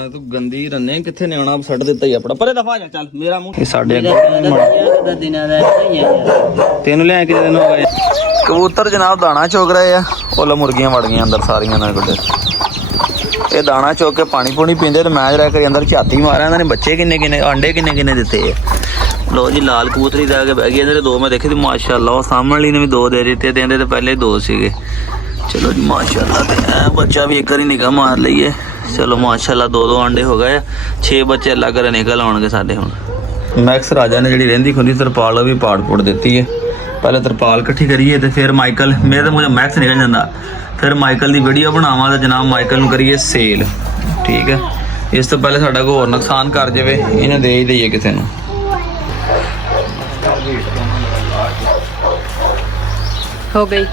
मां तू गंदी रन्ने किथे न्याणा सट दिता ही अपना परे दफा जा चल मेरा मुंह साडे तेन ले कि दिन हो गए कबूतर जनाब दाना चोग रहे आ ओला मुर्गियां वड़ गई अंदर सारियां ना गुड्डे ये दाना चोक के पानी पूनी पींदे ते मैं जरा करी अंदर झाती मारा इन्हां ने बच्चे किन्ने किन्ने अंडे किन्ने किन्ने दिते है। लो जी लाल कबूतरी दे के बह गई इधर दो मैं देखे थे माशाअल्लाह वो सामने वाली ने भी दो दे दिते देंदे ते पहले दो सीगे। चलो जी माशाअल्लाह ते बच्चा भी एक बारी निगाह मार लईए। चलो माशाअल्लाह दो दो अंडे हो गए 6 बच्चे अल्लाह करे निकल आउणगे साडे हुण। मैक्स राजा ने जिहड़ी रहिंदी खुंदी तरपाल वो भी पाड़ पुड़ दित्ती है। पहले तरपाल इकट्ठी करिए तो फिर माइकल मेरे तो मुझे मैक्स निकल जाता फिर माइकल की वीडियो बनावा तो जनाब माइकल नूं करिए सेल ठीक है। इस तो पहले साडा कोई होर नुकसान कर जाए इन्हें दे ही दईए किसी नूं। हो गई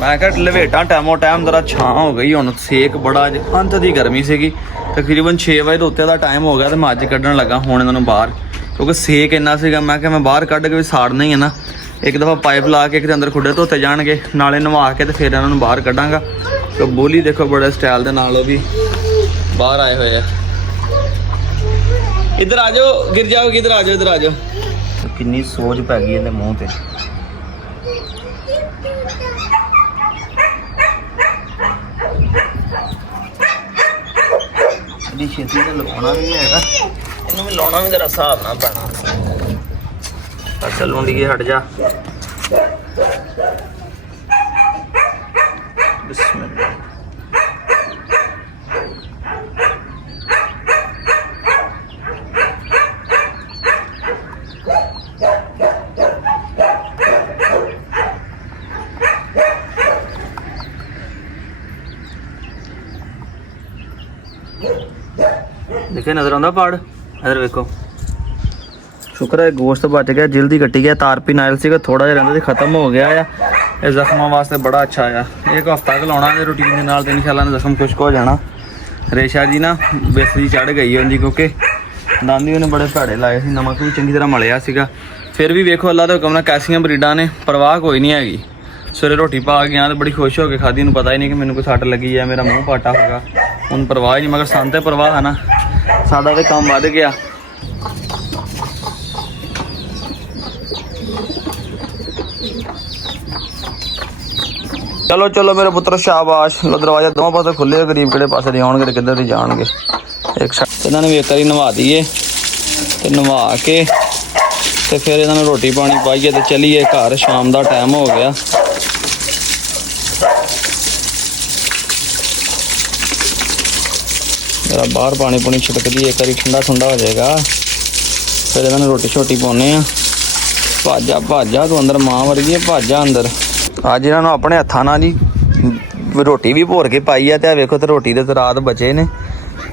मैं क्या लवेटा टाइमो टाइम जरा छां हो गई हुण सेक बड़ा अज अंत की गर्मी सीगी तकरीबन 6 बजे तो उत्ते का टाइम हो गया तो मैं अज कढ़न लगा हुण इन्होंने बाहर क्योंकि सेक इन्ना सीगा मैं क्या मैं बाहर कढ़ के भी साड़ना ही है ना। एक दफ़ा पाइप ला के अंदर खुडे धोते जाणगे नाले नवा के तो फिर इन्होंने बाहर कढ़ांगा। तो बोली देखो बड़े स्टाइल के नाल भी बाहर आए हुए हैं। इधर आ जाओ गिर जाओ इधर आ जाओ इधर आ जाओ। किन्नी सोच पै गई इहदे मूँह ते छेती तो लवाना भी नहीं है इन्हों भी लाना भी जरा हिसाब ना पैना। अच्छा लूंडिए हट जा बिस्मिल्लाह। देखे नजर आंदा पाड़ इधर वेखो शुक्र है गोश्त बच गया जल्दी कट्टी गया तार पी नायल से थोड़ा जिहा रहिंदा सी खत्म हो गया है। ये जख्मां वास्ते बड़ा अच्छा है एक हफ्ता क लाउणा है रूटीन के नाल ते इंशाअल्लाह जख्म खुश्क हो जाना। रेशा जी ना बेसरी चढ़ गई है उनकी क्योंकि दांदी उन्हें बड़े भैड़े लाए सी नमक भी चंगी तरह मलिया सीगा। फिर भी वेखो अल्लाह दे हुक्म नाल कैसियां ब्रीडां ने परवाह कोई नहीं हैगी। सवेरे रोटी पा गया तो बड़ी खुश हो के खाधी उन्हें पता ही नहीं कि मैंने कोई सट लगी है मेरा मूँह पाटा होगा उन्हें परवाह ही नहीं मगर सन ते परवाह है ना साडा ते काम वध गया। चलो चलो मेरे पुत्र शाबाश लो दरवाजा दोनों पासे खुले गरीब किहड़े पासे दे आउणगे किधर दी जाणगे। एक इन्होंने भी एक बारी नवा दीए तो नवा के तो फिर इन्होंने रोटी पानी पाइए तो चलीए घर शाम का टाइम हो गया। जरा बाहर पानी पुनी छिड़क दी एक बारी ठंडा ठंडा हो जाएगा फिर इन्होंने रोटी शोटी पाने भाजा तू अंदर मां वर्गी है भाजा अंदर। अज इन्होंने अपने हत्था नाल जी रोटी भी भोर के पाई है तो वेखो तो रोटी के तो रात बचे ने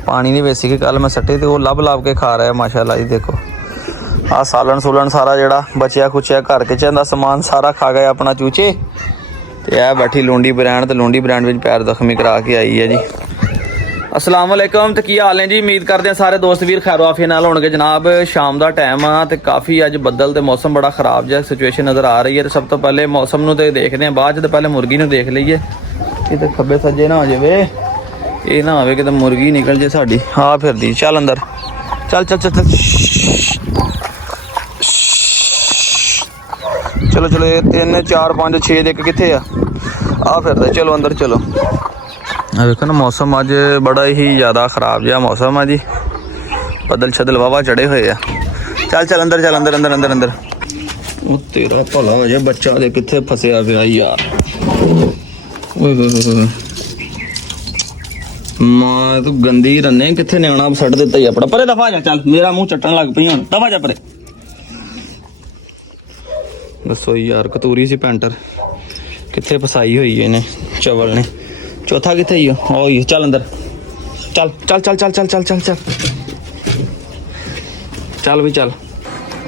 पानी नहीं वेसी के कल मैं सट्टे तो लब लब के खा रहा है माशाल्लाह जी। देखो आ सालन सूलन सारा जड़ा बचिया खुचिया घर किचन का समान सारा खा गया अपना चूचे। तो यह बैठी लूंडी ब्रांड तो लूंडी ब्रांड में पैर जख्मी करा के आई है जी। अस्सलाम वालेकुम तो की हाल है जी उम्मीद करते हैं सारे दोस्त वीर खैरो आफियत नाल होणगे जनाब। शाम का टाइम आ तो काफ़ी अज बदल तो मौसम बड़ा खराब जहा सिचुएशन नज़र आ रही है। तो सब तो पहले मौसम नूं तो देखते हैं बाद तो पहले मुर्गी नूं देख लीए कि खब्बे सज्जे ना हो जाए ये ना हो कि मुर्गी निकल जाए साड़ी हाँ फिर दी चल अंदर चल चल चल चल चलो चलो 3 4 5 6 देख कितने आ फिर चलो अंदर चलो। देखो ना मौसम अज बड़ा ही ज़्यादा ख़राब जहा मौसम है जी बदल छदल वावा चढ़े हुए है। चल चल अंदर चल अंदर अंदर अंदर अंदर तेरा भला हो जाए बच्चा दे कितने फसया पिया यार। मां तू गंदी रन्ने कितने न्याणा सट दिता ही अपना परे दफा जा चल मेरा मुंह चट्टन लग पई हुण दफा जा परे। दसो यार कतूरी सी पेंटर कितने फसाई हुई है इन्हें चवल ने चौथा कितने ही हो ये चल अंदर चल चल चल चल चल चल चल चल चल भी चल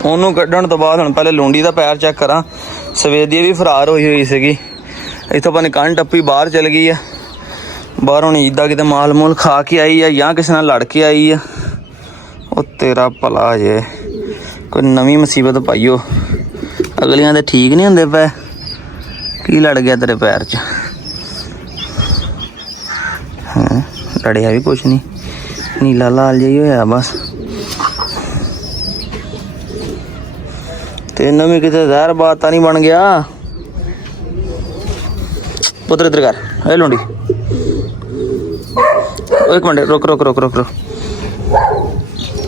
ओनू कढ़न तो बाद हुण पहले लूंडी का पैर चेक करा सवेर दी भी फरार हुई सीगी इतों अपनी कंन टप्पी बाहर चल गई है बाहर हुण ईद का किते माल मूल खा के आई है या किसी नाल लड़ के आई है। ओ तेरा भला जे कोई नवी मुसीबत पाईओ अगलियां तो ठीक नहीं होंदे पे की लड़ गया तेरे पैर च? हाँ लड़िया भी कुछ नहीं, नीला लाल जी होया बस। तेन भी किते जहर बात नहीं बन गया। पुत्र इधर कर, ए लुंडी एक मिनट रुक रुक रुक रुक रुक।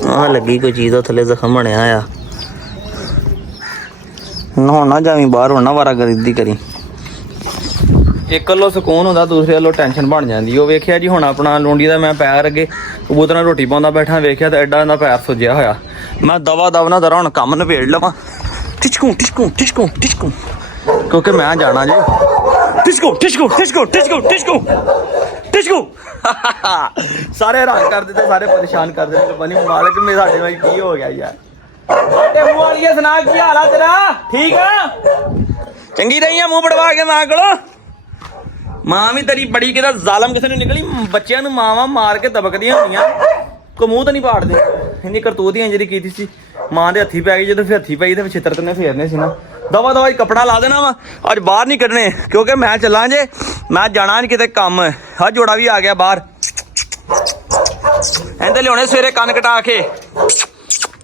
आ लगी कोई चीज़ थले जख्म बनया आ। नहाना जावी बाहर होना वारा गरीदी करी। एक गलों सुकून होंदा, दूसरे गलों टेंशन बन जाती। वो वेख्या जी हुण अपना लुंडी का मैं पैर अगे कबूतर रोटी पाउंदा बैठा, वेख्या तो एडा इहदा पैर सुज्जिया होया। मैं दवा दव ना दरा हुण कम नपेड़ लवां। टिचकू टिचकू टिचकू टिचकू, क्योंकि मैं जाना जी। टिचकू टिचकू टिचकू टिचकू टिचकू टिचकू। सारे हैरान कर देते, सारे परेशान कर देते। पता नहीं मालिक मेरे साडे नाल की हो गया यार। मुंह वाली सुना की हाल है तेरा? ठीक है, चंगी रही है मुंह बड़वा के मां को। मां भी तेरी बड़ी किदा जालम किसी ने निकली। बच्चों ਨੂੰ ਮਾਵਾਂ ਮਾਰ ਕੇ ਦਬਕਦੀਆਂ ਹੁੰਦੀਆਂ, ਕੋ ਮੂੰਹ ਤਾਂ ਨਹੀਂ ਪਾੜਦੇ। ਇੰਨੀ ਕਰਤੂਤੀਆਂ ਜਿਹੜੀ ਕੀਤੀ ਸੀ ਮਾਂ ਦੇ ਹੱਥੀ ਪੈ ਗਈ। ਜਦੋਂ ਫਿਰ ਹੱਥੀ ਪਈ ਤੇ ਛਿੱਤਰ ਤਨੇ ਫੇਰਨੇ ਸੀ ਨਾ। ਦਵਾ ਦਵਾ ਕਪੜਾ ਲਾ ਦੇਣਾ ਵਾ, ਅੱਜ ਬਾਹਰ ਨਹੀਂ ਕੱਢਣੇ ਕਿਉਂਕਿ ਮੈਂ ਚੱਲਾਂ ਜੇ। ਮੈਂ ਜਾਣਾ ਨਹੀਂ ਕਿਤੇ ਕੰਮ। ਹਾਂ ਜੋੜਾ ਵੀ ਆ ਗਿਆ ਬਾਹਰ। ਇਹਦੇ ਲਿਆਉਣੇ ਸਵੇਰੇ ਕੰਨ ਕਟਾ ਕੇ।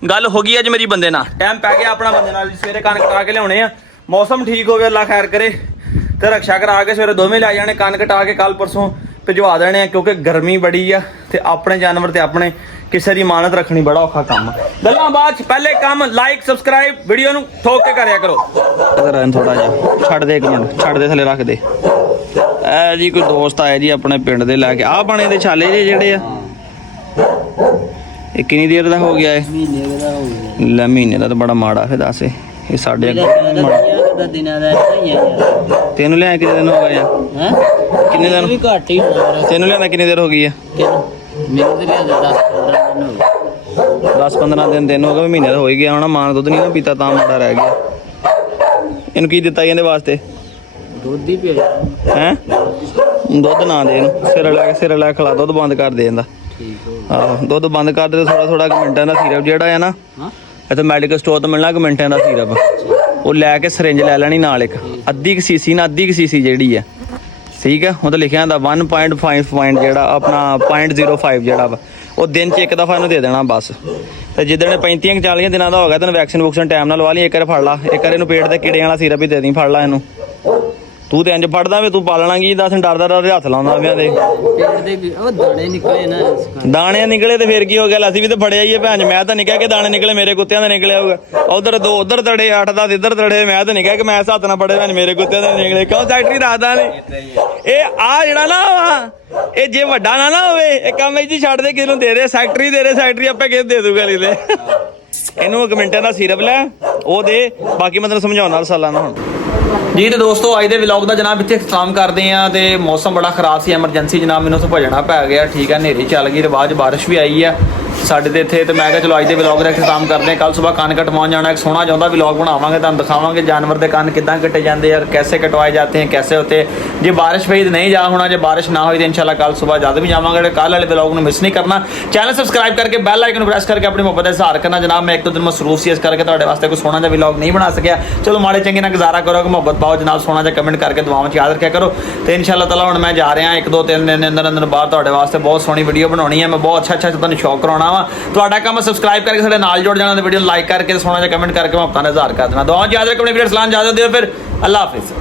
ਗੱਲ ਹੋ ਗਈ ਅੱਜ ਮੇਰੀ ਬੰਦੇ ਨਾਲ, ਟਾਈਮ ਪੈ ਗਿਆ ਆਪਣਾ ਬੰਦੇ ਨਾਲ। ਸਵੇਰੇ ਕੰਨ ਕਟਾ ਕੇ ਲਿਆਉਣੇ ਆ। ਮੌਸਮ ਠੀਕ ਹੋਵੇ, ਅੱਲਾ ਖੈਰ ਕਰੇ ਤੇ ਰਕਸ਼ਾ ਕਰਾ ਕੇ ਸਵੇਰੇ ਦੋਵੇਂ ਲੈ ਜਾਣੇ। ਕੰਨ ਕਟਾ ਕੇ ਕੱਲ ਪਰਸੋਂ ਭਿਜਵਾ ਦੇਣੇ ਆ ਕਿਉਂਕਿ ਗਰਮੀ ਬੜੀ ਆ ਤੇ ਆਪਣੇ ਜਾਨਵਰ ਤੇ ਆਪਣੇ ਕਿਸੇ ਦੀ ਇਮਾਨਤ ਰੱਖਣੀ ਬੜਾ ਔਖਾ ਕੰਮ। ਗੱਲਾਂ ਬਾਅਦ ਚ, ਪਹਿਲੇ ਕੰਮ ਲਾਈਕ ਸਬਸਕ੍ਰਾਈਬ, ਵੀਡੀਓ ਨੂੰ ਠੋਕ ਕੇ ਕਰਿਆ ਕਰੋ। ਇਧਰ ਥੋੜਾ ਜਿਹਾ ਛੱਡ ਦੇ, ਇੱਕ ਮਿੰਟ ਛੱਡ ਦੇ, ਥੱਲੇ ਰੱਖ ਦੇ। ਇਹ ਜੀ ਕੋਈ ਦੋਸਤ ਆਇਆ ਜੀ ਆਪਣੇ ਪਿੰਡ ਦੇ ਲੈ ਕੇ। ਆਹ ਬਣੇ ਦੇ ਛਾਲੇ ਜੇ ਜਿਹੜੇ ਆ, ਇਹ ਕਿੰਨੀ ਦੇਰ ਦਾ ਹੋ ਗਿਆ? ਮਹੀਨੇ ਦਾ ਹੋ ਗਿਆ। ਲੈ ਮਹੀਨੇ ਦਾ ਤਾਂ ਬੜਾ ਮਾੜਾ ਫਿਰ ਦੱਸ। ਇਹ ਸਾਡੇ ਅੱਗੇ ਦਿਨਾਂ ਦਾ ਯਾਰ। ਤੈਨੂੰ ਲਿਆ ਕਿੰਨੇ ਦਿਨ ਹੋ ਗਏ ਆ? ਕਿੰਨੇ ਦਿਨ? ਵੀ ਘੱਟ ਹੀ ਹੋਣਾ। ਤੈਨੂੰ ਲਿਆਂਦਾ ਕਿੰਨੀ ਦੇਰ ਹੋ ਗਈ ਆ? ਮੈਨੂੰ ਤੇ ਲਿਆਂਦਾ 10-15 ਦਿਨ ਹੋ ਗਏ। 10-15 ਦਿਨ ਤੈਨੂੰ ਹੋ ਗਏ, ਮਹੀਨੇ ਦਾ ਹੋ ਹੀ ਗਿਆ ਹੋਣਾ। ਮਾਂ ਨੇ ਦੁੱਧ ਨਹੀਂ ਨਾ ਪੀਤਾ ਤਾਂ ਮਾੜਾ ਰਹਿ ਗਿਆ। ਇਹਨੂੰ ਕੀ ਦਿੱਤਾ ਇਹਦੇ ਵਾਸਤੇ? ਦੁੱਧ ਹੀ ਪਿਆ ਹੈ। ਦੁੱਧ ਨਾ ਦੇ ਇਹਨੂੰ, ਸਿਰ ਲੈ ਖਲਾ, ਦੁੱਧ ਬੰਦ ਕਰ ਦੇ ਇਹਦਾ। ਆਹੋ ਦੁੱਧ ਬੰਦ ਕਰ ਦੇ। ਥੋੜਾ ਥੋੜਾ ਮਿੰਟਾਂ ਦਾ ਸੀਰਪ ਜਿਹੜਾ ਆ ਨਾ, ਇੱਥੇ ਮੈਡੀਕਲ ਸਟੋਰ ਤੋਂ ਮਿਲਣਾ ਮਿੰਟਾਂ ਦਾ ਸੀਰਪ। ਉਹ ਲੈ ਕੇ ਸਿਰਿੰਜ ਲੈ ਲੈਣੀ ਨਾਲ, ਇੱਕ ਅੱਧੀ ਕੁ ਸੀਸੀ ਨਾ, ਅੱਧੀ ਕੁ ਸੀਸੀ ਜਿਹੜੀ ਆ, ਠੀਕ ਹੈ। ਉਹ ਤਾਂ ਲਿਖਿਆ ਹੁੰਦਾ 1.5 ਜਿਹੜਾ ਆਪਣਾ 0.05 ਜਿਹੜਾ ਵਾ, ਉਹ ਦਿਨ 'ਚ ਇੱਕ ਦਫਾ ਇਹਨੂੰ ਦੇ ਦੇਣਾ ਬਸ। ਤੇ ਜਿੱਦਣ 35-40 ਦਿਨਾਂ ਦਾ ਹੋ ਗਿਆ ਤੈਨੂੰ ਵੈਕਸੀਨ ਟਾਈਮ ਨਾਲ ਲਵਾ ਲਈ। ਇੱਕ ਵਾਰ ਫੜ ਲਾ, ਇੱਕ ਵਾਰ ਇਹਨੂੰ ਪੇਟ ਦੇ ਕੀੜਿਆਂ ਵਾਲਾ ਸੀਰਪ ਹੀ ਦੇ ਦੀ। ਫੜ ਲਾ ਇਹਨੂੰ। ਤੂੰ ਤੇ ਇੰਜ ਫੜਦਾ ਵੇ, ਤੂੰ ਪਾਲਣਾ ਕੀ? ਦੱਸ ਡਰਦਾ ਡਰਦੇ ਹੱਥ ਲਾਉਂਦਾ ਪਿਆ ਤੇ ਦਾਣੇ ਨਿਕਲੇ ਨਾ। ਦਾਣੇ ਨਿਕਲੇ ਤੇ ਫਿਰ ਕੀ ਹੋ ਗਿਆ? ਅਸੀਂ ਵੀ ਤਾਂ ਫੜਿਆ ਹੀ ਹੈ ਭੈਣ। ਮੈਂ ਤਾਂ ਨਹੀਂ ਕਿਹਾ ਕਿ ਦਾਣੇ ਨਿਕਲੇ, ਮੇਰੇ ਕੁੱਤਿਆਂ ਦਾ ਨਿਕਲਿਆ ਹੋਊਗਾ। ਉਧਰ 2 ਉਧਰ ਤੜੇ 8-10 ਇੱਧਰ ਤੜੇ। ਮੈਂ ਤਾਂ ਨਹੀਂ ਕਿਹਾ ਕਿ ਮੈਂ ਹੱਥ ਨਾ ਫੜੇ ਭੈਣ, ਮੇਰੇ ਕੁੱਤਿਆਂ ਦਾ ਨਿਕਲੇ। ਕਿਉਂ ਸੈਕਟਰੀ ਦੱਸਦਾ ਨੇ? ਇਹ ਆ ਜਿਹੜਾ ਨਾ ਵਾ, ਇਹ ਜੇ ਵੱਡਾ ਨਾ ਹੋਵੇ ਇਹ ਕੰਮ ਇਹ ਜੀ ਛੱਡ ਦੇ, ਕਿਸੇ ਨੂੰ ਦੇ ਦੇ। ਸੈਕਟਰੀ ਦੇ ਦੇ, ਸੈਕਟਰੀ ਆਪੇ ਕਿਸ ਦੇ ਦੂਗਾ ਲੈ ਲੈ। ਇਹਨੂੰ ਇੱਕ ਮਿੰਟਾਂ ਦਾ ਸੀਰਪ ਲੈ, ਉਹ ਦੇ। ਬਾਕੀ ਮੈਂ ਤੈਨੂੰ ਸਮਝਾਉਣਾ ਸਾਲਾਂ ਨਾਲ ਹੁਣ ਜੀ। ਤੇ ਦੋਸਤੋ ਅੱਜ ਦੇ ਵਲੌਗ ਦਾ ਜਨਾਬ ਇੱਥੇ ਇਖਤਤਾਮ ਕਰਦੇ ਆ। ਤੇ ਮੌਸਮ ਬੜਾ ਖਰਾਬ ਸੀ, ਐਮਰਜੈਂਸੀ ਜਨਾਬ ਮੈਨੂੰ ਉੱਥੇ ਭਜਣਾ ਪੈ ਗਿਆ, ਠੀਕ ਹੈ। ਹਨੇਰੀ ਚੱਲ ਗਈ, ਰਿਵਾਜ ਬਾਰਿਸ਼ ਵੀ ਆਈ ਆ ਸਾਡੇ ਦੇ ਇੱਥੇ। ਤੇ ਮੈਂ ਕਿਹਾ ਚਲੋ ਅੱਜ ਦੇ ਵਲੌਗ ਦਾ ਇਖਤਤਾਮ ਕਰਦੇ ਆ। ਕੱਲ ਸਵੇਰ ਕੰਨ ਕਟਵਾਉਣ ਜਾਣਾ, ਇੱਕ ਸੋਹਣਾ ਜਿਹਾ ਵਲੌਗ ਬਣਾਵਾਂਗੇ, ਤੁਹਾਨੂੰ ਦਿਖਾਵਾਂਗੇ ਜਾਨਵਰ ਦੇ ਕੰਨ ਕਿੱਦਾਂ ਕੱਟੇ ਜਾਂਦੇ ਯਾਰ, कैसे कटवाए जाते हैं, कैसे होते हैं। ਜੇ ਬਾਰਿਸ਼ ਪਈ ਤਾਂ ਨਹੀਂ ਜਾ ਹੋਣਾ, ਜੇ ਬਾਰਿਸ਼ ਨਾ ਹੋਈ ਤਾਂ ਇਨਸ਼ਾਅੱਲਾ ਕੱਲ ਸਵੇਰ ਜਦ ਵੀ ਜਾਵਾਂਗੇ। ਕੱਲ ਵਾਲੇ ਵਲੌਗ ਨੂੰ ਮਿਸ ਨਹੀਂ ਕਰਨਾ। ਚੈਨਲ ਸਬਸਕ੍ਰਾਈਬ ਕਰਕੇ ਬੈਲ ਆਈਕਨ ਪ੍ਰੈਸ ਕਰਕੇ ਆਪਣੀ ਮੁਹੱਬਤ ਦਾ ਇਜ਼ਹਾਰ ਕਰਨਾ ਜਨਾਬ। ਮੈਂ ਇੱਕ ਦੋ ਦਿਨ ਮਸਰੂਫ ਸੀ, ਇਸ ਕਰਕੇ ਤੁਹਾਡੇ ਵਾਸਤੇ ਕੋਈ ਸੋਹਣਾ ਜਿਹਾ ਵਲੌਗ ਨਹੀਂ ਬਣਾ ਸਕਿਆ। ਚਲੋ ਮਾੜੇ ਚੰਗੇ ਨਾਲ ਗੁਜ਼ਾਰਾ ਕਰੋ, ਮੁਹੱਬਤ ਪਾਓ ਜਨਾਬ, ਸੋਹਣਾ ਜਿਹਾ ਕਮੈਂਟ ਕਰਕੇ ਦੁਆਵਾਂ 'ਚ ਯਾਦ ਰੱਖਿਆ ਕਰੋ। ਤੇ ਇਨਸ਼ਾਅੱਲਾ ਤਾਲਾ ਹੁਣ ਮੈਂ ਜਾ ਰਿਹਾ 1-2-3 ਦਿਨ ਦੇ ਅੰਦਰ ਬਾਹਰ ਤੁਹਾਡੇ ਵਾਸਤੇ ਬਹੁਤ ਸੋਹਣੀ ਵੀਡੀਓ ਬਣਾਉਣੀ ਹੈ। ਮੈਂ ਬਹੁਤ ਅੱਛਾ ਤੁਹਾਨੂੰ ਸ਼ੌਕ ਕਰਾਉਣਾ ਵਾ। ਤੁਹਾਡਾ ਕੰਮ ਸਬਸਕ੍ਰਾਈਬ ਕਰਕੇ ਸਾਡੇ ਨਾਲ ਜੁੜ ਜਾਣਾ ਤੇ ਵੀਡੀਓ ਲਾਈਕ ਕਰਕੇ ਸੋਹਣਾ ਜਿਹਾ ਕਮੈਂਟ ਕਰਕੇ ਮੁਹੱਬਤਾਂ ਦਾ ਇਜ਼ਹਾਰ ਕਰ ਦੇਣਾ। ਦੁਆਵਾਂ 'ਚ ਯਾਦ ਰੱਖੋ। ਆਪਣੀ ਵੀਡੀਓ ਸਲਾਮ, ਇਜਾਜ਼ਤ ਦਿਓ, ਫਿਰ ਅੱਲਾ ਹਾਫਿਜ਼।